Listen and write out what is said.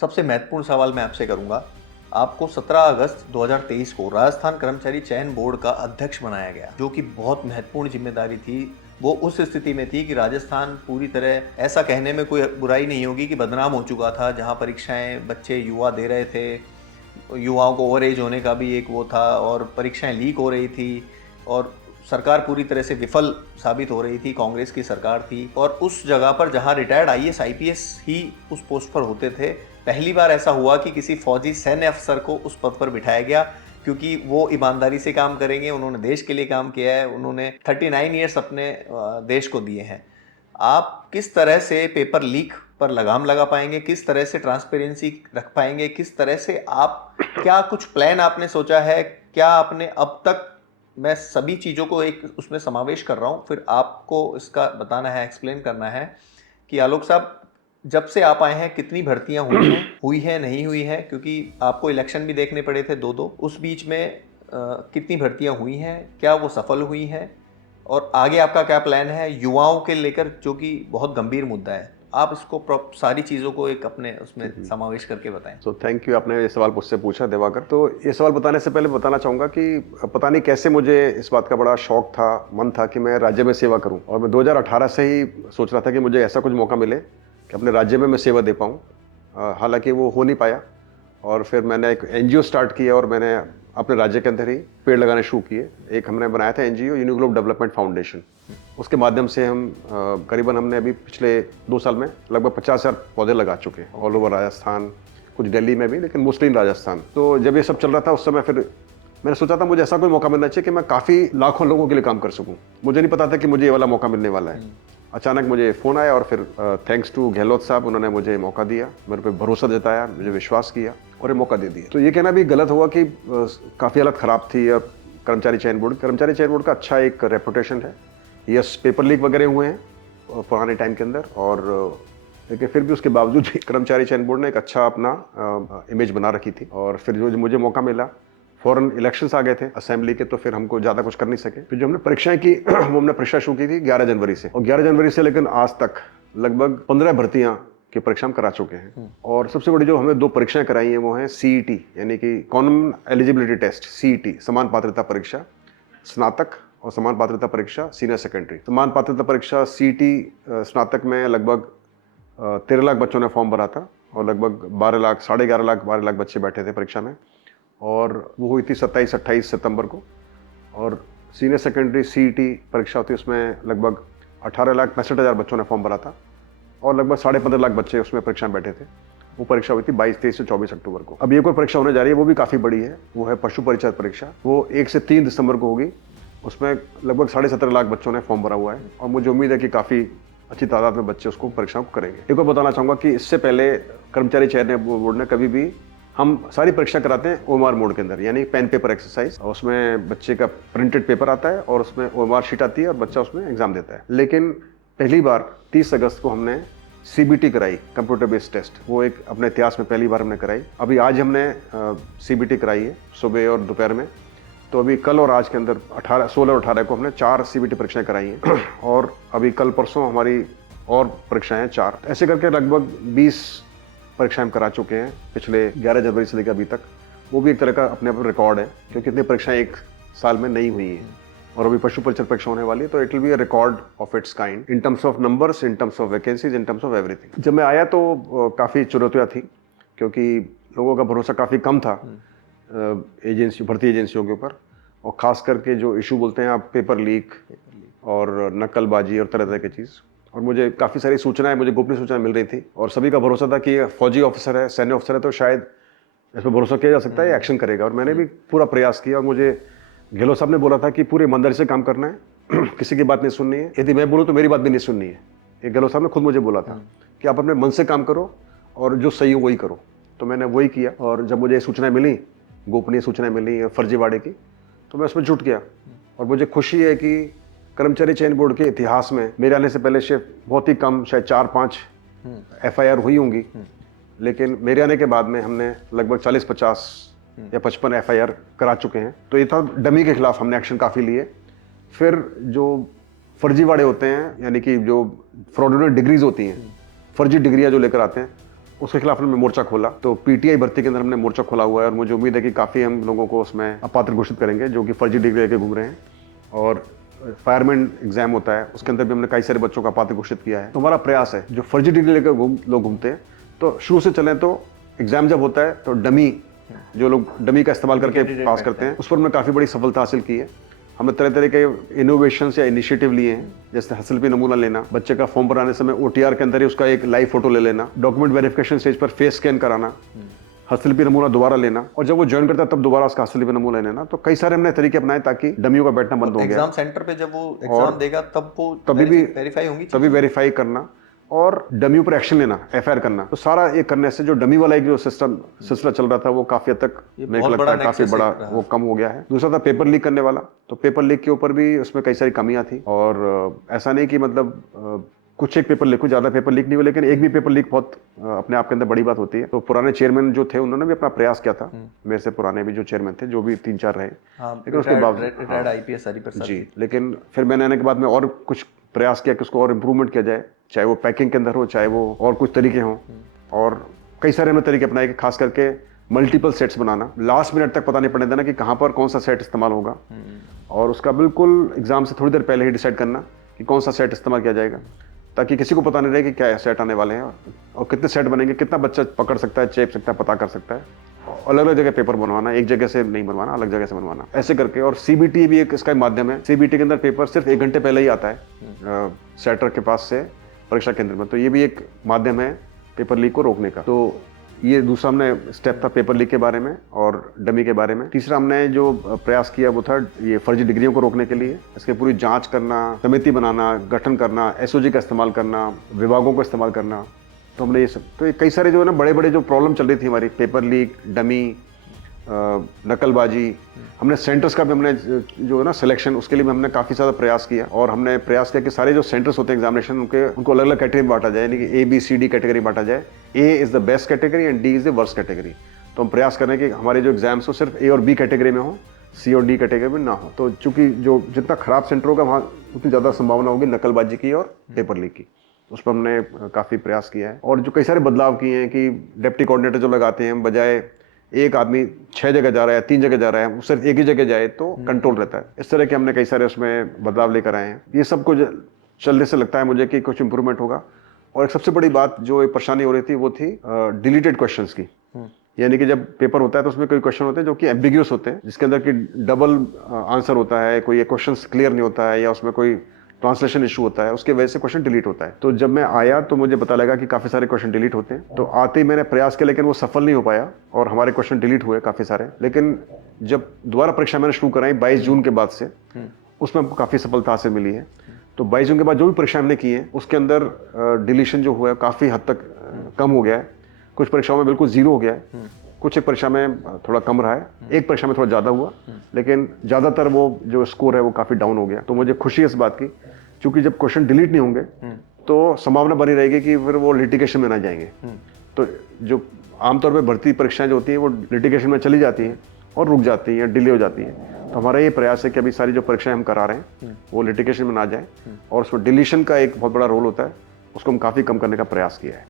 सबसे महत्वपूर्ण सवाल मैं आपसे करूंगा। आपको 17 अगस्त 2023 को राजस्थान कर्मचारी चयन बोर्ड का अध्यक्ष बनाया गया, जो कि बहुत महत्वपूर्ण जिम्मेदारी थी। वो उस स्थिति में थी कि राजस्थान पूरी तरह, ऐसा कहने में कोई बुराई नहीं होगी, कि बदनाम हो चुका था, जहां परीक्षाएं बच्चे युवा दे रहे थे। युवाओं को ओवर एज होने का भी एक वो था, और परीक्षाएं लीक हो रही थी, और सरकार पूरी तरह से विफल साबित हो रही थी। कांग्रेस की सरकार थी, और उस जगह पर जहां रिटायर्ड आईएएस आईपीएस ही उस पोस्ट पर होते थे, पहली बार ऐसा हुआ कि किसी फौजी सैन्य अफसर को उस पद पर बिठाया गया, क्योंकि वो ईमानदारी से काम करेंगे। उन्होंने देश के लिए काम किया है, उन्होंने 39 ईयर्स अपने देश को दिए हैं। आप किस तरह से पेपर लीक पर लगाम लगा पाएंगे, किस तरह से ट्रांसपेरेंसी रख पाएंगे, किस तरह से आप, क्या कुछ प्लान आपने सोचा है? क्या आपने अब तक, मैं सभी चीज़ों को एक उसमें समावेश कर रहा हूँ, फिर आपको इसका बताना है, एक्सप्लेन करना है कि आलोक साहब, जब से आप आए हैं कितनी भर्तियां हुई हैं नहीं हुई हैं, क्योंकि आपको इलेक्शन भी देखने पड़े थे दो दो, उस बीच में कितनी भर्तियां हुई हैं, क्या वो सफल हुई हैं, और आगे आपका क्या प्लान है युवाओं के लेकर, जो कि बहुत गंभीर मुद्दा है। आप इसको सारी चीज़ों को एक अपने उसमें समावेश करके बताएं। थैंक यू, आपने ये सवाल मुझसे पूछा दिवाकर। तो ये सवाल बताने से पहले बताना चाहूँगा कि पता नहीं कैसे मुझे इस बात का बड़ा शौक था, मन था कि मैं राज्य में सेवा करूँ, और मैं 2018 से ही सोच रहा था कि मुझे ऐसा कुछ मौका मिले कि अपने राज्य में मैं सेवा दे पाऊँ। हालांकि वो हो नहीं पाया, और फिर मैंने एक एनजीओ स्टार्ट किया, और मैंने अपने राज्य के अंदर ही पेड़ लगाने शुरू किए। एक हमने बनाया था एनजीओ, यूनिग्लोब डेवलपमेंट फाउंडेशन। उसके माध्यम से हम करीबन हमने अभी पिछले 2 साल में लगभग 50,000 पौधे लगा चुके हैं, ऑल ओवर राजस्थान, कुछ दिल्ली में भी, लेकिन मोस्टली इन राजस्थान। तो जब ये सब चल रहा था उस समय फिर मैंने सोचा था मुझे ऐसा कोई मौका मिलना चाहिए कि मैं काफ़ी लाखों लोगों के लिए काम कर सकूं। मुझे नहीं पता था कि मुझे ये वाला मौका मिलने वाला है। अचानक मुझे फ़ोन आया, और फिर थैंक्स टू गहलोत साहब, उन्होंने मुझे मौका दिया, मेरे पे भरोसा जताया, मुझे विश्वास किया, और ये मौका दे दिया। तो ये कहना भी गलत हुआ कि काफ़ी हालत ख़राब थी। और कर्मचारी चयन बोर्ड का अच्छा एक रेपुटेशन है। यस, पेपर लीक वगैरह हुए हैं पुराने टाइम के अंदर, और लेकिन फिर भी उसके बावजूद भी कर्मचारी चयन बोर्ड ने एक अच्छा अपना इमेज बना रखी थी। और फिर जो मुझे मौका मिला, फॉरन इलेक्शंस आ गए थे असेंबली के, तो फिर हमको ज़्यादा कुछ कर नहीं सके। फिर जो हमने परीक्षाएं की वो हमने परीक्षा शुरू की थी 11 जनवरी से, और 11 जनवरी से लेकिन आज तक लगभग 15 भर्तियां की परीक्षा हम करा चुके हैं। और सबसे बड़ी जो हमने 2 परीक्षाएं कराई हैं वो है सीईटी, यानी कि कॉमन एलिजिबिलिटी टेस्ट, सीईटी समान पात्रता परीक्षा स्नातक, और समान पात्रता परीक्षा सीनियर सेकेंडरी। समान पात्रता परीक्षा सीईटी स्नातक में लगभग 13 लाख बच्चों ने फॉर्म भरा था, और लगभग 12 लाख, 12.5 लाख बच्चे बैठे थे परीक्षा में, और वो हुई थी 27-28 सितंबर को। और सीनियर सेकेंडरी सीईटी परीक्षा होती है, उसमें लगभग 18,65,000 बच्चों ने फॉर्म भरा था, और लगभग 15.5 लाख बच्चे उसमें परीक्षा में बैठे थे। वो परीक्षा हुई थी 22, 23 से 24 अक्टूबर को। अब एक और परीक्षा होने जा रही है, वो भी काफ़ी बड़ी है, वो है पशु परिचय परीक्षा। वो 1 से 3 दिसंबर को होगी। उसमें लगभग 17.5 लाख बच्चों ने फॉर्म भरा हुआ है, और मुझे उम्मीद है कि काफ़ी अच्छी तादाद में बच्चे उसको परीक्षा को करेंगे। एक और बताना चाहूँगा कि इससे पहले कर्मचारी चयन बोर्ड ने कभी भी, हम सारी परीक्षा कराते हैं ओएमआर मोड के अंदर, यानी पेन पेपर एक्सरसाइज। और उसमें बच्चे का प्रिंटेड पेपर आता है, और उसमें ओएमआर शीट आती है, और बच्चा उसमें एग्जाम देता है। लेकिन पहली बार 30 अगस्त को हमने सीबीटी कराई, कंप्यूटर बेस्ड टेस्ट। वो एक अपने इतिहास में पहली बार हमने कराई। अभी आज हमने सीबीटी कराई है, सुबह और दोपहर में। तो अभी कल और आज के अंदर 16 और 18 को हमने 4 सीबीटी परीक्षाएं कराई हैं, और अभी कल परसों हमारी और परीक्षाएं 4। ऐसे करके लगभग 20 परीक्षाएं हम करा चुके हैं पिछले 11 जनवरी से लेकर अभी तक। वो भी एक तरह का अपने आप रिकॉर्ड है, क्योंकि इतनी परीक्षाएं एक साल में नहीं हुई हैं, और अभी पशु परिचय परीक्षा होने वाली है। तो it will be a record of its kind, in terms of numbers, in terms of vacancies, in terms of everything. जब मैं आया तो काफ़ी चुनौतियाँ थी, क्योंकि लोगों का भरोसा काफ़ी कम था भर्ती एजेंसियों के ऊपर, और ख़ास करके जो इशू बोलते हैं आप, पेपर लीक और नकलबाजी और तरह तरह की चीज़। और मुझे काफ़ी सारी सूचनाएं, मुझे गोपनीय सूचनाएं मिल रही थी, और सभी का भरोसा था कि फौजी ऑफिसर है, सैन्य ऑफिसर है, तो शायद इस पर भरोसा किया जा सकता है, एक्शन करेगा। और मैंने भी पूरा प्रयास किया, और मुझे गहलोत साहब ने बोला था कि पूरे ईमानदारी से काम करना है, किसी की बात नहीं सुननी है, यदि मैं बोलूँ तो मेरी बात भी नहीं सुननी है। ये गहलोत साहब ने खुद मुझे बोला था कि आप अपने मन से काम करो, और जो सही हो वही करो। तो मैंने वही किया, और जब मुझे सूचनाएं मिली, गोपनीय सूचनाएं मिली फर्जीवाड़े की, तो मैं उसमें जुट गया। और मुझे खुशी है कि कर्मचारी चयन बोर्ड के इतिहास में मेरे आने से पहले शायद बहुत ही कम, शायद 4-5 एफआईआर हुई होंगी, लेकिन मेरे आने के बाद में हमने लगभग 40-50 या 55 एफआईआर करा चुके हैं। तो ये था डमी के खिलाफ हमने एक्शन काफ़ी लिए। फिर जो फर्जीवाड़े होते हैं, यानी कि जो फ्रॉडुलेंट डिग्रीज होती हैं, फर्जी डिग्रियां जो लेकर आते हैं, उसके खिलाफ हमने मोर्चा खोला। तो पीटीआई भर्ती के अंदर हमने मोर्चा खोला हुआ है और मुझे उम्मीद है कि काफ़ी हम लोगों को उसमें अपात्र घोषित करेंगे जो कि फर्जी डिग्री लेके घूम रहे हैं। और फायरमैन एग्जाम होता है उसके अंदर भी हमने कई सारे बच्चों का अपात्र घोषित किया है। तो हमारा प्रयास है जो फर्जी डिग्री लेकर लोग घूमते हैं, तो शुरू से चलें तो एग्जाम जब होता है तो डमी जो लोग डमी का इस्तेमाल करके पास करते हैं उस पर हमने काफ़ी बड़ी सफलता हासिल की है। हमने तरह तरह के इनोवेशंस या इनिशिएटिव लिए हैं, जैसे हसल पे नमूना लेना, बच्चे का फॉर्म भराने समय ओटीआर के अंदर ही उसका एक लाइव फोटो ले लेना, डॉक्यूमेंट वेरिफिकेशन स्टेज पर फेस स्कैन कराना, हसल पे नमूना दोबारा लेना, और जब वो ज्वाइन करता है तब दोबारा उसका हसल पे नमूना लेना। तो कई सारे हमने तरीके अपनाए ताकि डमियों का बैठना बंद हो गया। एग्जाम सेंटर पे जब वो एग्जाम देगा तब वो तभी भी वेरीफाई होंगी, तभी वेरीफाई करना और डमियों पर एक्शन लेना, एफआईआर करना। तो सारा ये करने से जो डमी वाला एक जो सिलसिला चल रहा था वो काफी हद तक मेरे को लगता है काफी बड़ा वो कम हो गया है। दूसरा था पेपर लीक करने वाला, तो पेपर लीक के ऊपर भी उसमें कई सारी कमियां थी। और ऐसा नहीं कि मतलब कुछ एक पेपर लीक हो, ज्यादा पेपर लीक नहीं हुए, लेकिन एक भी पेपर लीक बहुत अपने आप के अंदर बड़ी बात होती है। तो पुराने चेयरमैन जो थे उन्होंने भी अपना प्रयास किया था, मेरे से पुराने भी जो चेयरमैन थे जो भी 3-4 रहे, लेकिन उसके रिटायर्ड आईपीएस हरिप्रसाद जी, लेकिन फिर मैंने आने के बाद में और कुछ प्रयास किया कि उसको और इम्प्रूवमेंट किया जाए, चाहे वो पैकिंग के अंदर हो, चाहे वो और कुछ तरीके हों। और कई सारे हमने तरीके अपनाए कि खास करके मल्टीपल सेट्स बनाना, लास्ट मिनट तक पता नहीं पड़ने देना कि कहाँ पर कौन सा सेट इस्तेमाल होगा, और उसका बिल्कुल एग्जाम से थोड़ी देर पहले ही डिसाइड करना कि कौन सा सेट इस्तेमाल किया जाएगा, ताकि किसी को पता नहीं रहे कि क्या सेट आने वाले हैं और कितने सेट बनेंगे, कितना बच्चा पकड़ सकता है, चेप सकता है, पता कर सकता है। अलग अलग जगह पेपर बनवाना, एक जगह से नहीं बनवाना, अलग जगह से बनवाना, ऐसे करके। और सीबीटी भी एक इसका माध्यम है। सीबीटी के अंदर पेपर सिर्फ 1 घंटे पहले ही आता है सेटर के पास से परीक्षा केंद्र में, तो ये भी एक माध्यम है पेपर लीक को रोकने का। तो ये दूसरा हमने स्टेप था पेपर लीक के बारे में और डमी के बारे में। तीसरा हमने जो प्रयास किया वो था ये फर्जी डिग्रियों को रोकने के लिए, इसके पूरी जांच करना, समिति बनाना, गठन करना, एसओजी का इस्तेमाल करना, विभागों को इस्तेमाल करना। तो हमने ये सब, तो ये कई सारे जो है ना बड़े बड़े जो प्रॉब्लम चल रही थी हमारी, पेपर लीक, डमी, नकलबाजी, हमने सेंटर्स का भी हमने जो है ना सिलेक्शन, उसके लिए भी हमने काफ़ी ज़्यादा प्रयास किया। और हमने प्रयास किया कि सारे जो सेंटर्स होते हैं एग्जामिनेशन उनको अलग अलग कैटेगरी में बांटा जाए, यानी कि ABCD कैटेगरी बांटा जाए। A is the best category and D is the worst category. तो हम प्रयास करें कि हमारे जो एग्जाम्स हो सिर्फ A और B कैटेगरी में हो, C और D कैटेगरी में ना हो। तो चूंकि जो जितना खराब सेंटर होगा वहाँ उतनी ज़्यादा संभावना होगी नकलबाजी की और पेपर लीक की। उस पर हमने काफ़ी प्रयास किया है। और जो कई सारे बदलाव किए हैं कि डिप्टी कोऑर्डिनेटर जो लगाते हैं, बजाय एक आदमी 6 जगह जा रहा है, 3 जगह जा रहा है, वो सिर्फ एक ही जगह जाए तो कंट्रोल रहता है। इस तरह के हमने कई सारे उसमें बदलाव लेकर आए हैं। ये सब कुछ चलने से लगता है मुझे कि कुछ इंप्रूवमेंट होगा। और एक सबसे बड़ी बात जो एक परेशानी हो रही थी वो थी डिलीटेड क्वेश्चंस की। यानी कि जब पेपर होता है तो उसमें कोई क्वेश्चन होते हैं जो कि एम्बिग्यूअस होते हैं, जिसके अंदर कि डबल आंसर होता है, कोई क्वेश्चन क्लियर नहीं होता है, या उसमें कोई ट्रांसलेशन इशू होता है, उसके वजह से क्वेश्चन डिलीट होता है। तो जब मैं आया तो मुझे पता लगा कि काफ़ी सारे क्वेश्चन डिलीट होते हैं। तो आते ही मैंने प्रयास किया, लेकिन वो सफल नहीं हो पाया और हमारे क्वेश्चन डिलीट हुए काफ़ी सारे। लेकिन जब दोबारा परीक्षा मैंने शुरू कराई 22 जून के बाद से, उसमें हमको काफ़ी सफलता हासिल मिली है। तो 22 जून के बाद जो भी परीक्षा हमने की है उसके अंदर डिलीशन जो हुआ है काफ़ी हद तक कम हो गया है। कुछ परीक्षाओं में बिल्कुल 0 हो गया है, कुछ एक परीक्षा में थोड़ा कम रहा है, एक परीक्षा में थोड़ा ज़्यादा हुआ, लेकिन ज़्यादातर वो जो स्कोर है वो काफ़ी डाउन हो गया। तो मुझे खुशी है इस बात की, क्योंकि जब क्वेश्चन डिलीट नहीं होंगे तो संभावना बनी रहेगी कि फिर वो लिटिगेशन में ना जाएंगे। तो जो आमतौर पे भर्ती परीक्षाएं जो होती हैं वो लिटिगेशन में चली जाती हैं और रुक जाती हैं, डिले हो जाती हैं। तो हमारा ये प्रयास है कि अभी सारी जो परीक्षाएं हम करा रहे हैं वो लिटिगेशन में ना जाए, और उसमें डिलीशन का एक बहुत बड़ा रोल होता है, उसको हम काफ़ी कम करने का प्रयास किया है।